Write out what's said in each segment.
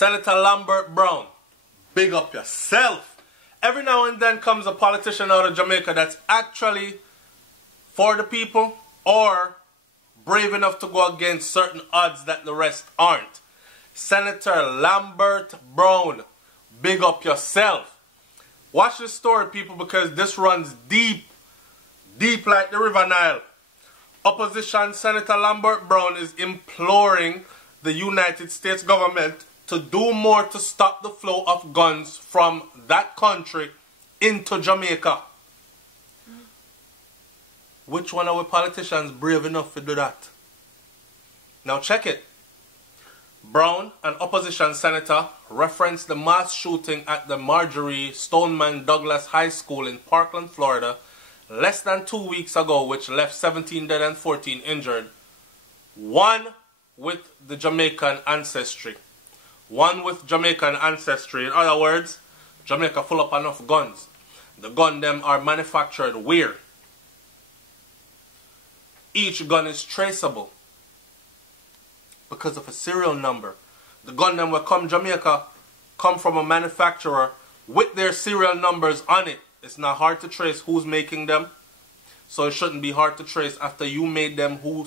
Senator Lambert Brown, big up yourself. Every now and then comes a politician out of Jamaica that's actually for the people or brave enough to go against certain odds that the rest aren't. Senator Lambert Brown, big up yourself. Watch this story, people, because this runs deep, deep like the River Nile. Opposition Senator Lambert Brown is imploring the United States government to do more to stop the flow of guns from that country into Jamaica. Which one of our politicians brave enough to do that? Now check it. Brown, an opposition senator, referenced the mass shooting at the Marjorie Stoneman Douglas High School in Parkland, Florida, less than 2 weeks ago, which left 17 dead and 14 injured. One with the Jamaican ancestry. One with Jamaican ancestry. In other words, Jamaica full up enough guns. The gun them are manufactured where? Each gun is traceable because of a serial number. The gun them will come Jamaica, come from a manufacturer with their serial numbers on it. It's not hard to trace who's making them. So it shouldn't be hard to trace after you made them who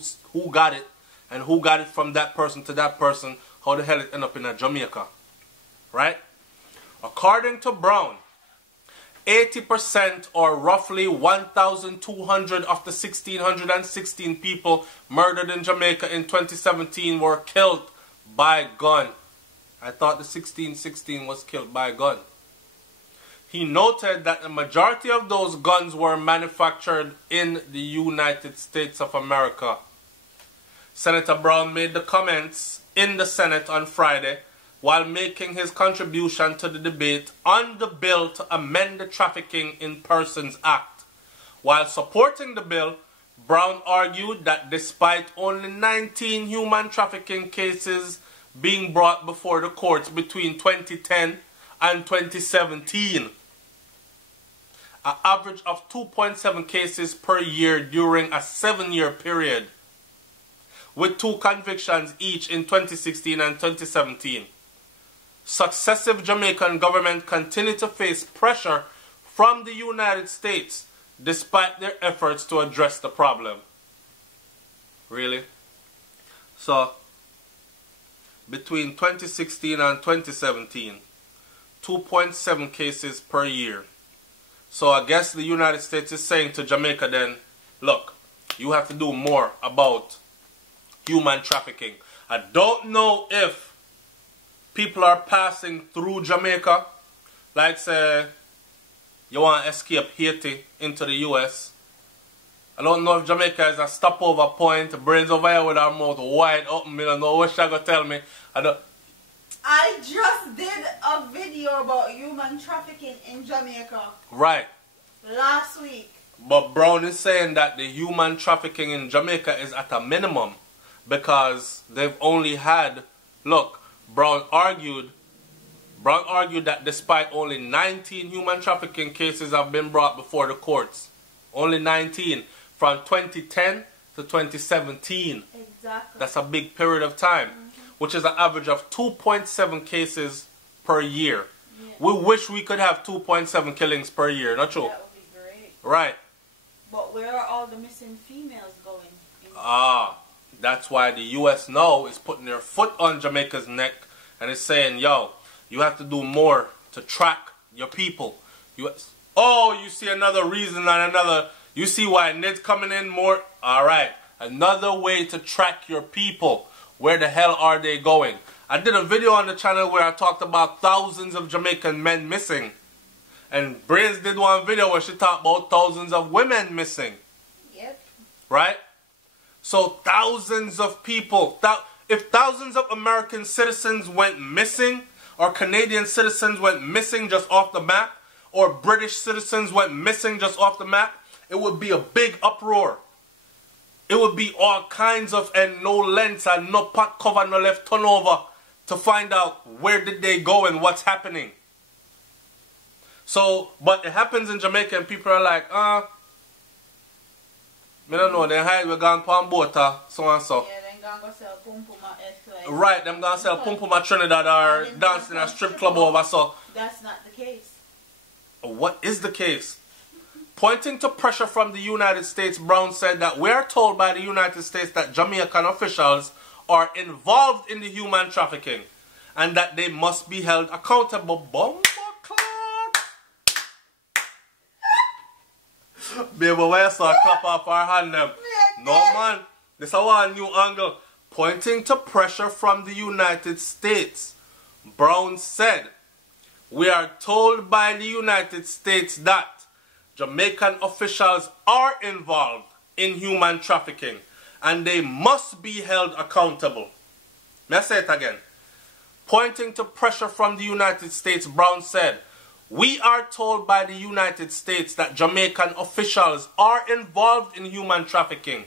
got it and who got it from that person to that person, how the hell it end up in a Jamaica. Right? According to Brown, 80% or roughly 1,200 of the 1,616 people murdered in Jamaica in 2017 were killed by gun. I thought the 1,616 was killed by gun. He noted that the majority of those guns were manufactured in the United States of America. Senator Brown made the comments in the Senate on Friday while making his contribution to the debate on the bill to amend the Trafficking in Persons Act. While supporting the bill, Brown argued that despite only 19 human trafficking cases being brought before the courts between 2010 and 2017, an average of 2.7 cases per year during a 7-year period, with 2 convictions each in 2016 and 2017. Successive Jamaican government continue to face pressure from the United States despite their efforts to address the problem. Really? So, between 2016 and 2017, 2.7 cases per year. So I guess the United States is saying to Jamaica then, look, you have to do more about human trafficking. I don't know if people are passing through Jamaica, like say, you want to escape Haiti into the US. I don't know if Jamaica is a stopover point, brains over here with our mouth wide open, I don't know what she's going to tell me. I just did a video about human trafficking in Jamaica. Right. Last week. But Brown is saying that the human trafficking in Jamaica is at a minimum because they've only had, look, Brown argued that despite only 19 human trafficking cases have been brought before the courts, only 19 from 2010 to 2017. Exactly. That's a big period of time, which is an average of 2.7 cases per year. Yeah. We wish we could have 2.7 killings per year, not true? That would be great. Right. But where are all the missing females going? That's why the U.S. now is putting their foot on Jamaica's neck and is saying, yo, you have to do more to track your people. You see another reason and another, you see why Ned's coming in more? Alright, another way to track your people. Where the hell are they going? I did a video on the channel where I talked about thousands of Jamaican men missing. And Brains did one video where she talked about thousands of women missing. Yep. Right? So thousands of people, if thousands of American citizens went missing, or Canadian citizens went missing just off the map, or British citizens went missing just off the map, it would be a big uproar. It would be all kinds of, and no lengths and no pot cover, no left turnover to find out where did they go and what's happening. So, but it happens in Jamaica and people are like, I don't know, they hide, we gone on boat, so and so. Yeah, gonna go sell pum pum at Escalade. Right, them gonna sell pum pum at Trinidad or dance in a strip club over so. That's not the case. What is the case? Pointing to pressure from the United States, Brown said that we are told by the United States that Jamaican officials are involved in the human trafficking and that they must be held accountable. Baby, why you saw clap off our hand them? No man, this is one new angle. Pointing to pressure from the United States, Brown said, we are told by the United States that Jamaican officials are involved in human trafficking and they must be held accountable. May I say it again? Pointing to pressure from the United States, Brown said, we are told by the United States that Jamaican officials are involved in human trafficking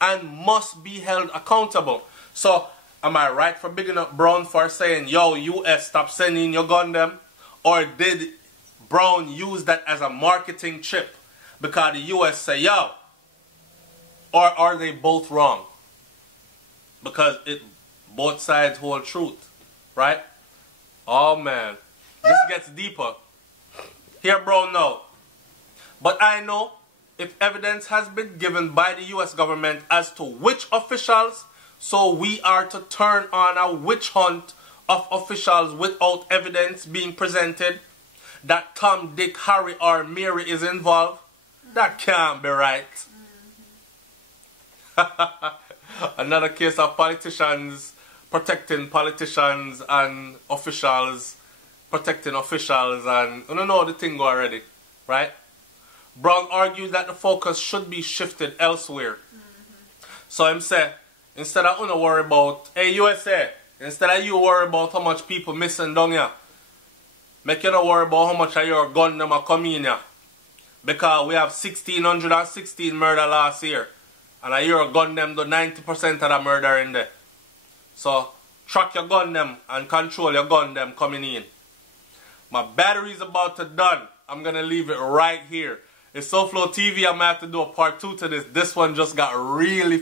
and must be held accountable. So, am I right for bigging up Brown for saying, yo, US, stop sending your gun them? Or did Brown use that as a marketing chip because the US say, yo? Or are they both wrong? Because both sides hold truth, right? Oh man, this gets deeper. Hear Brown now. But I know if evidence has been given by the US government as to which officials, so we are to turn on a witch hunt of officials without evidence being presented that Tom, Dick, Harry or Mary is involved. That can't be right. Another case of politicians protecting politicians and officials protecting officials, and you don't know the thing go already, right? Brown argued that the focus should be shifted elsewhere. So him say, instead of you worry about, hey USA, instead of you worry about how much people missing down here, make you not worry about how much of your gun them are coming in here. Because we have 1,616 murder last year. And a year gun them do 90% of the murder in there. So track your gun them and control your gun them coming in. My battery is about to done. I'm going to leave it right here. It's SoFlo TV. I'm going to have to do a part 2 to this. This one just got really